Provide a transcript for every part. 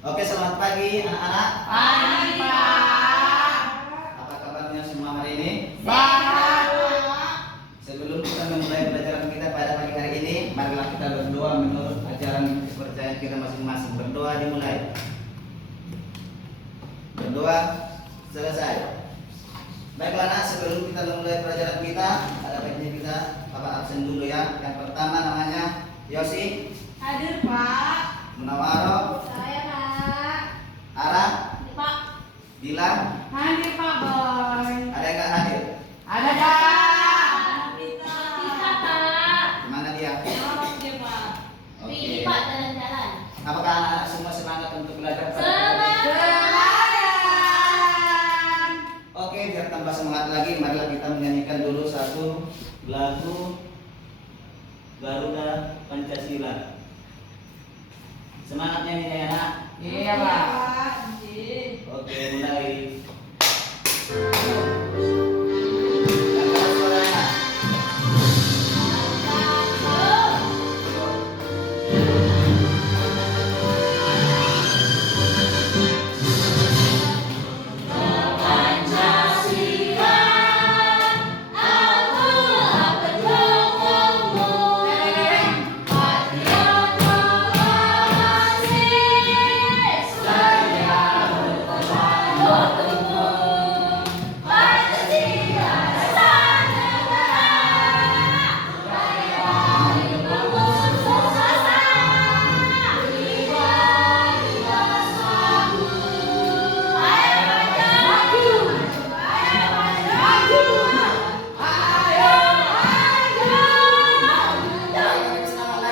Oke, selamat pagi anak-anak. Pagi, Pak. Apa kabarnya semua hari ini? Sehat. Sebelum kita memulai pelajaran kita pada pagi hari ini, marilah kita berdoa menurut ajaran kepercayaan kita masing-masing. Berdoa dimulai. Berdoa selesai. Baiklah anak, sebelum kita memulai pelajaran kita, pada pagi ini kita absen dulu ya. Yang pertama namanya Yosi, Hadir, Pak. Munawaro, Saya, Pak. Ara, Ini, Pak. Dila. Hadir, Pak Boy. Ada yang nggak hadir? Ada, Pak. Kita, Pak. Mana dia? Selamat dia, Pak. Oke. Ini Pak jalan-jalan. Apakah anak-anak semua semangat untuk belajar? Semangat. Oke, biar tambah semangat lagi, marilah kita menyanyikan dulu satu lagu Garuda Pancasila. Semangatnya nih ya anak. Iya, Pak. Oke, mulai. Yang keras suaranya. Semangat lagi. Lebih semangat.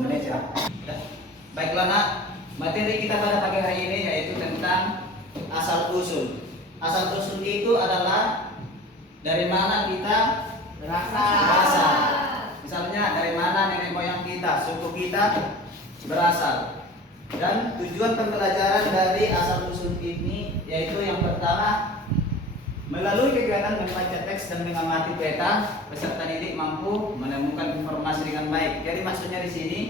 Indonesia. Baiklah nak, materi kita pada pagi hari ini yaitu tentang asal usul. Asal usul itu adalah dari mana kita berasal. Misalnya dari mana nenek moyang kita, suku kita berasal. Dan tujuan pembelajaran dari asal usul ini yaitu yang pertama, melalui kegiatan membaca teks dan mengamati peta, peserta didik mampu menemukan informasi dengan baik. Jadi maksudnya di sini,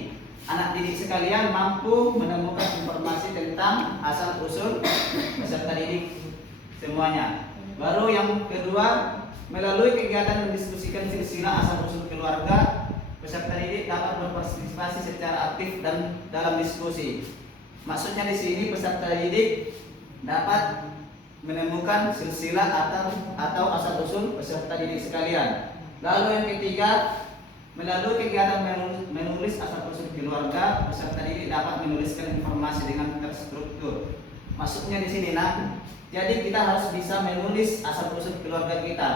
anak didik sekalian mampu menemukan informasi tentang asal usul peserta didik semuanya. Baru yang kedua, melalui kegiatan mendiskusikan silsilah asal usul keluarga, peserta didik dapat berpartisipasi secara aktif dan dalam diskusi. Maksudnya di sini peserta didik dapat menemukan silsilah atau asal usul peserta didik sekalian. Lalu yang ketiga, melalui kegiatan menulis asal usul keluarga, peserta didik dapat menuliskan informasi dengan terstruktur. Maksudnya di sini nak, jadi kita harus bisa menulis asal usul keluarga kita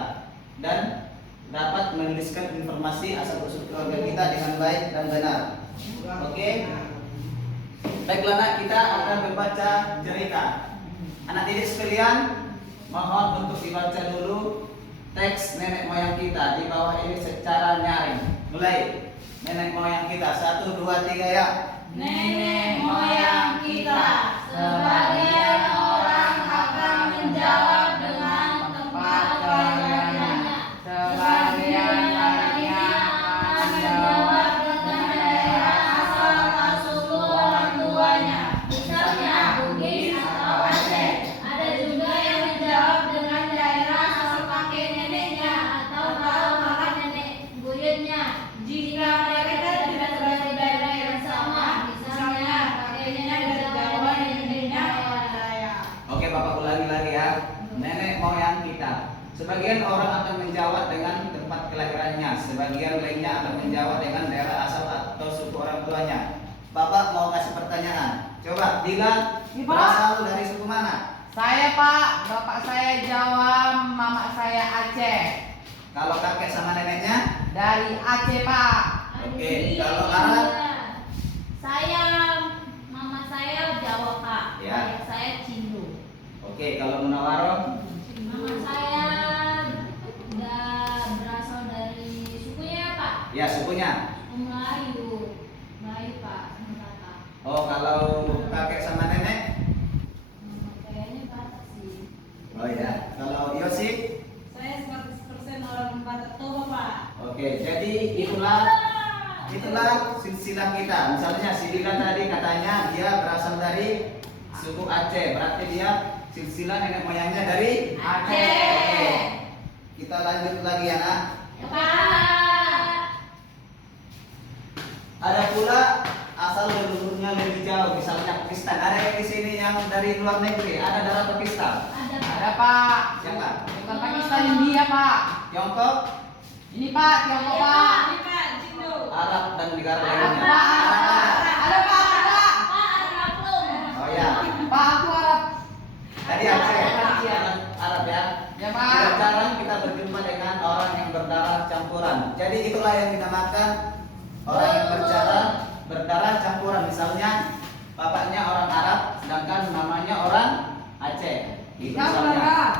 dan dapat menuliskan informasi asal usul keluarga kita dengan baik dan benar. Oke? Baiklah nak, kita akan membaca cerita. Anak didik sekalian, mohon untuk dibaca dulu teks nenek moyang kita di bawah ini secara nyaring. Mulai, nenek moyang kita, 1, 2, 3 ya. Nenek moyang kita, sebagian orang akan menjawab dengan tempat kelahirannya. Sebagian lainnya akan menjawab dengan daerah asal usul orang tuanya, misalnya Bugis atau Aceh. Ada juga yang menjawab dengan daerah asal kakek neneknya atau kalau kakak nenek buyutnya. Jika mereka tidak berada di daerah yang sama, misalnya kakeknya dari Sebagian orang akan menjawab dengan tempat kelahirannya, sebagian lainnya akan menjawab dengan daerah asal atau suku orang tuanya. Bapak mau kasih pertanyaan. Coba, Dila Iya, Pak. berasal dari suku mana? Saya Pak, bapak saya Jawa, mama saya Aceh. Kalau kakek sama neneknya? Dari Aceh Pak. Oke, kalau Arab? Saya, mama saya Jawa Pak, Ya. ayah saya Cindo. Oke, kalau Munawaroh? Mama saya berasal dari sukunya Pak, Ya, sukunya. Melayu, Melayu Pak, Batak. Oh, kalau kakek sama nenek? Kayaknya Batak sih. Oh ya. Kalau Yosi? Saya 100% orang Batak Toba Pak. Oke, jadi itulah silsilah kita. Misalnya si Dila tadi katanya dia berasal dari suku Aceh, berarti dia silsilah nenek moyangnya dari Aceh. Oke. Kita lanjut lagi ya, Nak. Ya Pak. Ada pula asal leluhurnya lebih jauh, misalnya Pakistan. Ada yang di sini yang dari luar negeri, ada darah Pakistan. Ada Pak. Ada Pak. Siapa? Bukan Pakistan, India Pak. Tiongkok, Ini Pak, Tiongkok Pak. Ini Pak, Cindo. Arab dan negara Arab lainnya. Pak. Ada Pak, ada. Pak, ada maklum. Oh ya. Pak, aku Arab. Tadi Aceh, Iya. Arab ya. Ya Tidak Pak. jarang kita berjumpa dengan orang yang berdarah campuran. Jadi itulah yang dinamakan orang yang berdarah campuran. Misalnya bapaknya orang Arab, sedangkan namanya orang Aceh. Itu Ya misalnya. Pak.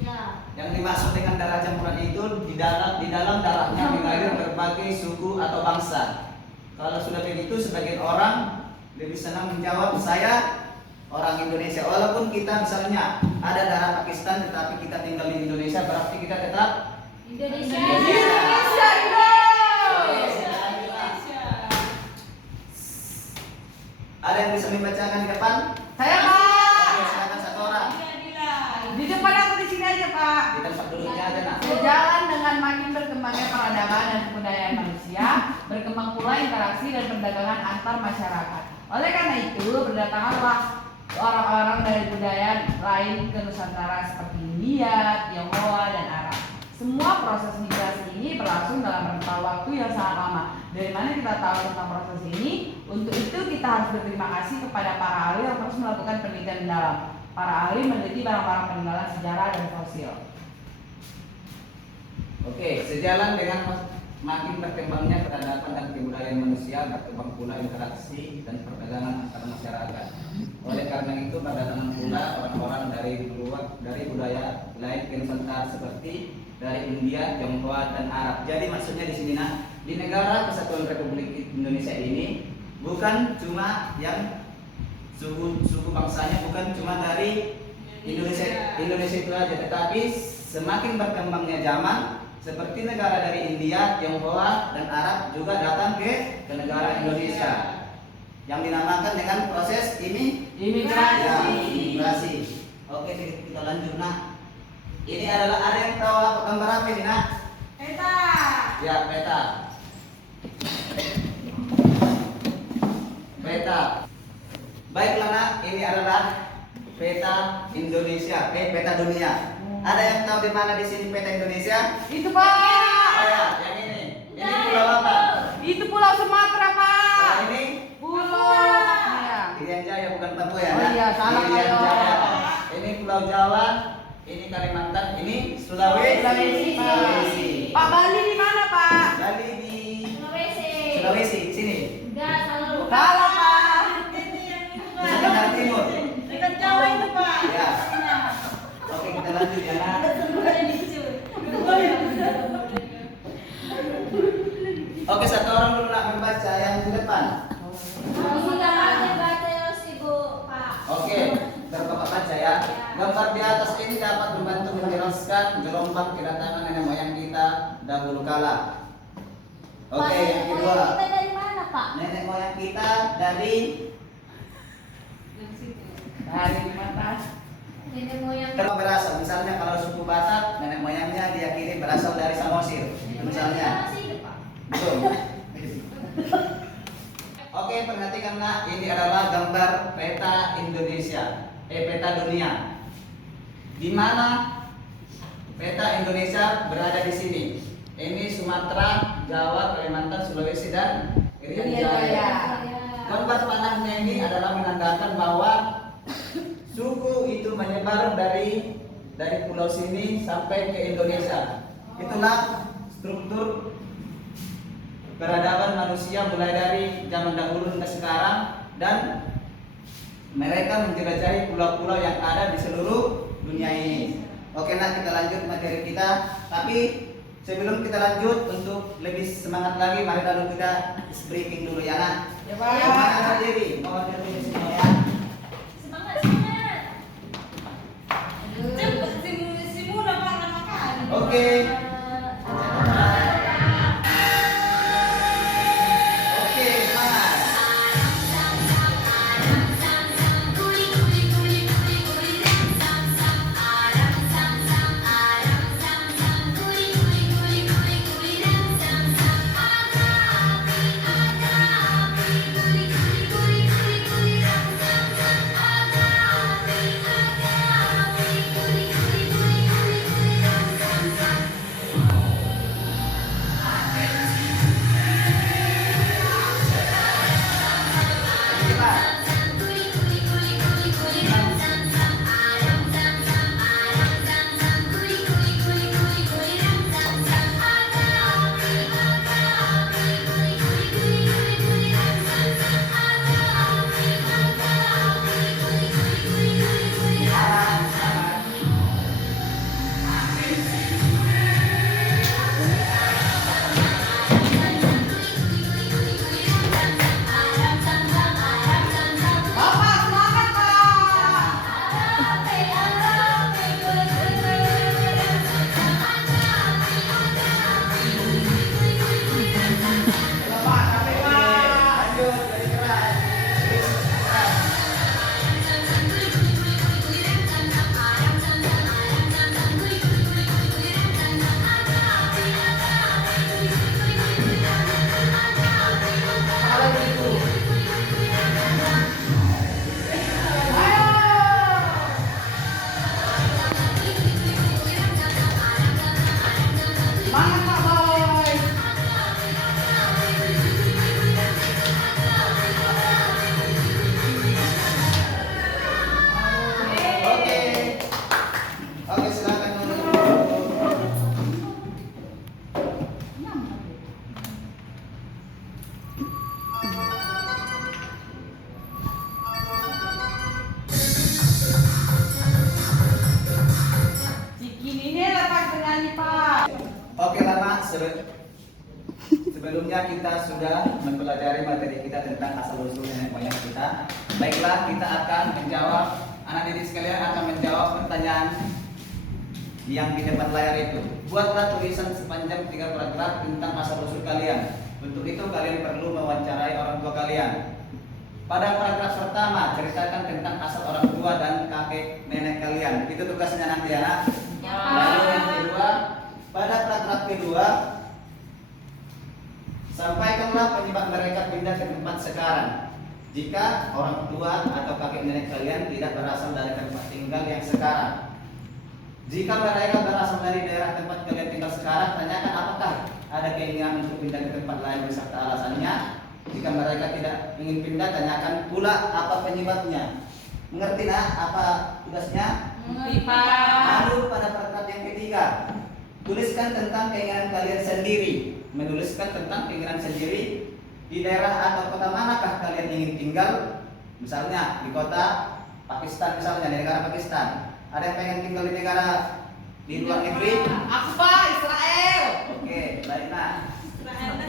Ya. Yang dimaksud dengan darah campuran itu di dalam darahnya mengalir berbagai suku atau bangsa. Kalau sudah begitu, sebagian orang lebih senang menjawab saya orang Indonesia. Walaupun kita misalnya ada darah Pakistan, tetapi kita tinggal di Indonesia, berarti kita tetap Indonesia. Indonesia, Indo. Oke, kita lanjut, Nak. Ada yang bisa membacakan di depan? Saya Pak. Oke, silakan satu orang. Di depan aku di sini aja Pak. Di tempat duduknya aja, Nak. Sejalan dengan makin berkembangnya peradaban dan kebudayaan manusia, berkembang pula interaksi dan perdagangan antar masyarakat. Oleh karena itu, berdatanganlah orang-orang dari budaya lain ke Nusantara seperti India, Tionghoa, dan Arab. Semua proses migrasi ini berlangsung dalam rentang waktu yang sangat lama. Dari mana kita tahu tentang proses ini? Untuk itu kita harus berterima kasih kepada para ahli yang terus melakukan penelitian mendalam. Para ahli meneliti barang-barang peninggalan sejarah dan fosil. Oke, sejalan dengan makin berkembangnya peradaban dan kebudayaan manusia, berkembang pula interaksi dan perdagangan antar masyarakat. Oleh karena itu, berdatangan pula orang-orang dari budaya lain ke Nusantara seperti dari India, Tionghoa, dan Arab. Jadi maksudnya di sini, nah, di negara Kesatuan Republik Indonesia ini bukan cuma yang suku bangsanya bukan cuma dari Indonesia itu aja, tetapi semakin berkembangnya zaman, seperti negara dari India, Tionghoa, dan Arab juga datang ke negara Indonesia yang dinamakan dengan proses Imigrasi. ya, imigrasi. Oke, kita lanjut, Nak. Ini adalah, ada yang tahu apa gambar apa ini, Nak? Peta. Ya, peta. Peta. Baiklah, Nak, ini adalah peta Indonesia, peta dunia. Ada yang tahu di mana di sini peta Indonesia? Itu Oh Pak. ya, yang ini. Ini pulau apa? Itu Pulau Sumatera Pak. Pulau ini Pulau. Ya. Irian Jaya, bukan Papua ya? Oh Nak? iya, salah Irian kalau. Jaya. Ini Pulau Jawa, ini Kalimantan, ini Sulawesi, Pak. Sulawesi. Pak, Bali di mana Pak? Bali di Sulawesi. Sulawesi, di sini. Enggak, salah. Salah Pak. Di Tenggara Timur. Dekat Jawa itu Pak. Ya. Oke, kita lanjut ya, Nak. Oke, satu orang dulu nak membaca yang di depan. Ini gambarnya baca ya si Bu Pak. Oke, biar Bapak baca ya. Gambar di atas ini dapat membantu menjelaskan gelombang kedatangan nenek moyang kita dahulu kala. Oke, Pak, yang nenek kedua. moyang kita dari mana Pak? Nenek moyang kita dari Mana? Nenek moyang. Kalau berasal, misalnya kalau suku Batak, nenek moyangnya diyakini berasal dari Samosir. Itu misalnya. Masih hidup, Pak. Betul. Oke, perhatikan, Nak, ini adalah gambar peta Indonesia, peta dunia. Di mana peta Indonesia berada di sini. Ini Sumatera, Jawa, Kalimantan, Sulawesi, dan Irian Irian Jaya. Jaya. Gambar panahnya ini adalah menandakan bahwa suku itu menyebar dari pulau sini sampai ke Indonesia. Itulah struktur peradaban manusia mulai dari zaman dahulu hingga sekarang, dan mereka menjelajahi pulau-pulau yang ada di seluruh dunia ini. Oke, nah kita lanjut materi kita. Tapi sebelum kita lanjut, untuk lebih semangat lagi, mari lalu kita briefing dulu ya nak. Ya, Pak. Semangat berdiri, mohon berdiri semua ya. Semangat, semangat. Cepet si muda para makan. Oke. Oke, semangat. Bapak semangat Pak. Bapak capek Pak. Lanjut, dari keras. Keras. Kalau begitu. Ayo. Semangat Pak Boy. Oke. Oke, silakan dulu. Cikini ini lepas penyanyi Pak. Oke Lama, sebelumnya kita sudah mempelajari materi kita tentang asal usul nenek moyang kita. Baiklah, kita akan menjawab, anak didik sekalian akan menjawab pertanyaan yang di depan layar itu. Buatlah tulisan sepanjang 3 paragraf tentang asal usul kalian. Untuk itu kalian perlu mewawancarai orang tua kalian. Pada paragraf pertama, ceritakan tentang asal orang tua dan kakek nenek kalian. Itu tugasnya nanti ya nak. Ya, Lalu yang Pak. kedua, pada paragraf kedua, sampaikanlah penyebab mereka pindah ke tempat sekarang. Jika orang tua atau kakek nenek kalian tidak berasal dari tempat tinggal yang sekarang. Jika mereka berasal dari daerah tempat kalian tinggal sekarang, tanyakan apakah ada keinginan untuk pindah ke tempat lain beserta alasannya. Jika mereka tidak ingin pindah, tanyakan pula apa penyebabnya. Mengerti nak apa tugasnya? Mengerti Pak. Lalu pada paragraf yang ketiga, tuliskan tentang keinginan kalian sendiri. Menuliskan tentang keinginan sendiri. Di daerah atau kota manakah kalian ingin tinggal? Misalnya di kota Pakistan, misalnya di negara Pakistan. Ada yang pengen tinggal di negara di luar negeri? Aku Pak, Israel. Oke, baik nak.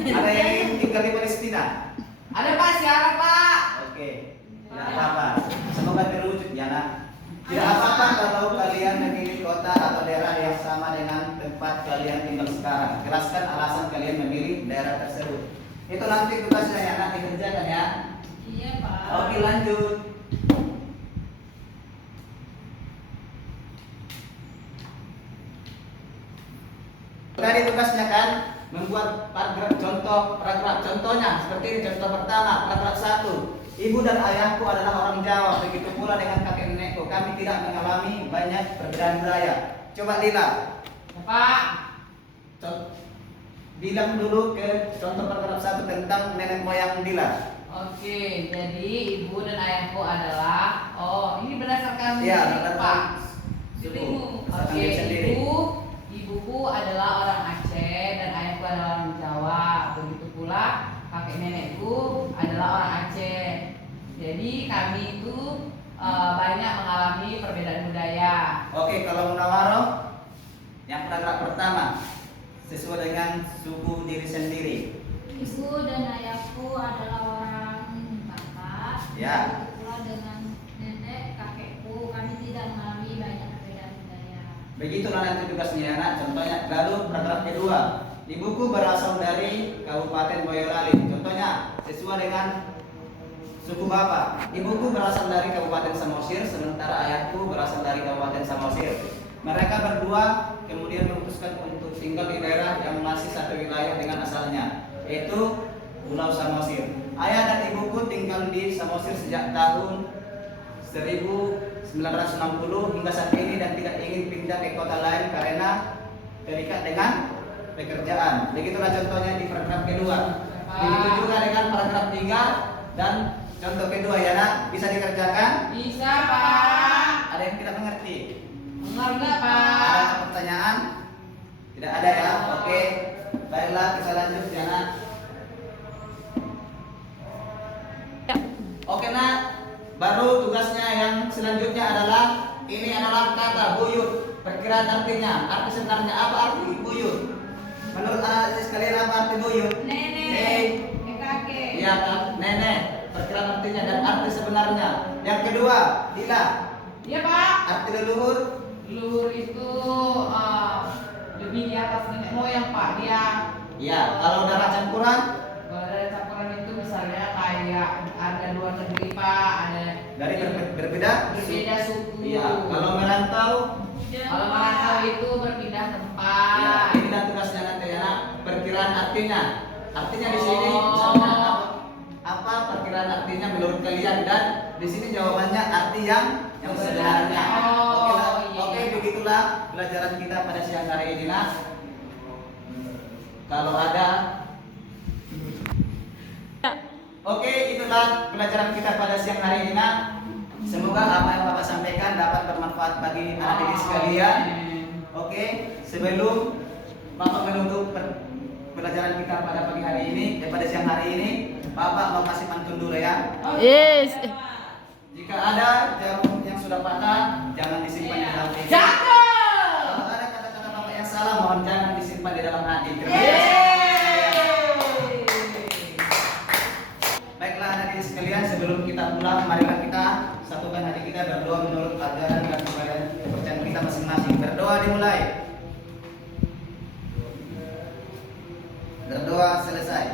Ada yang ingin tinggal di Palestina? Ada Pak, siapa Pak? Oke, tidak apa-apa. Semoga terwujud ya nak. Tidak apa-apa kalau kalian memilih kota atau daerah yang sama dengan tempat kalian tinggal sekarang. Jelaskan alasan kalian memilih daerah tersebut. Itu nanti tugasnya ya nak dikerjakan ya. Iya, Pak. Oke, lanjut. Tadi tugasnya kan membuat paragraf contoh, paragraf contohnya seperti ini. Contoh pertama, paragraf 1. Ibu dan ayahku adalah orang Jawa, begitu pula dengan kakek nenekku. Kami tidak mengalami banyak perbedaan budaya. Coba lihat. Pak. Bilang dulu ke contoh paragraf 1 tentang nenek moyang Dila. Oke, jadi ibu dan ayahku adalah, oh ini berdasarkan Iya, ini, berdasarkan Pak. suku. Berdasarkan Oke, diri sendiri. ibuku adalah orang Aceh dan ayahku adalah orang Jawa. Begitu pula kakek nenekku adalah orang Aceh. Jadi kami itu banyak mengalami perbedaan budaya. Oke, kalau Munawaroh yang paragraf pertama sesuai dengan suku diri sendiri. Ibu dan ayahku adalah orang Batak. Ya. Begitu pula dengan nenek kakekku, kami tidak mengalami banyak perbedaan budaya. Begitulah nanti tugasnya anak. Contohnya, lalu paragraf kedua, ibuku berasal dari Kabupaten Boyolali. Contohnya, sesuai dengan suku bapak. Ibuku berasal dari Kabupaten Samosir, sementara ayahku berasal dari Kabupaten Samosir. Mereka berdua kemudian memutuskan untuk tinggal di daerah yang masih satu wilayah dengan asalnya, yaitu Pulau Samosir. Ayah dan ibuku tinggal di Samosir sejak tahun 1960 hingga saat ini dan tidak ingin pindah ke kota lain karena terikat dengan pekerjaan. Begitulah contohnya di paragraf kedua. Begitu juga dengan paragraf 3 dan contoh kedua ya nak, bisa dikerjakan? Bisa, Pak. Ada yang tidak mengerti? Enggak, Ada Pak. pertanyaan? Tidak ada ya? Oke. Baiklah, kita lanjut ya nak. Oke nak, baru tugasnya yang selanjutnya adalah ini adalah kata buyut. Perkiraan artinya, arti sebenarnya apa arti buyut? Menurut anak sekalian apa arti buyut? Nenek, kakek. Iya kan, nenek. Perkiraan artinya dan arti sebenarnya. Yang kedua, Dila. Iya, Pak. Arti leluhur. Leluhur itu lebih di atas nenek moyang, Pak. Dia Iya, kalau darah campuran kalau dari campuran itu misalnya kayak ada luar negeri, Pak, ada dari berbeda. berbeda suku. Iya, kalau merantau, Kalau merantau itu berpindah tempat. ya ini dan tugasnya nanti ya nak. Perkiraan artinya. Artinya di sini Oh. misalnya apa perkiraan artinya menurut kalian dan di sini jawabannya arti yang sebenarnya. Oh, Oke, lah. iya. Oke, begitulah pelajaran kita pada siang hari ini nak. Kalau ada Oke, itulah pelajaran kita pada siang hari ini nak. Semoga apa yang Bapak sampaikan dapat bermanfaat bagi anak didik sekalian. Oke, sebelum Bapak menutup pelajaran kita pada pagi hari ini, pada siang hari ini, Bapak mau kasih pantun dulu ya. Yes. Jika ada jarum yang sudah patah, jangan disimpan di dalam pikiran. Cakep. Kalau ada kata-kata Bapak yang salah, mohon jangan disimpan di dalam hati. Terima Yeay. kasih. Baiklah anak didik sekalian, sebelum kita pulang, marilah kita satukan hati kita berdoa menurut ajaran dan kepercayaan kita masing-masing. Berdoa dimulai. Berdoa selesai.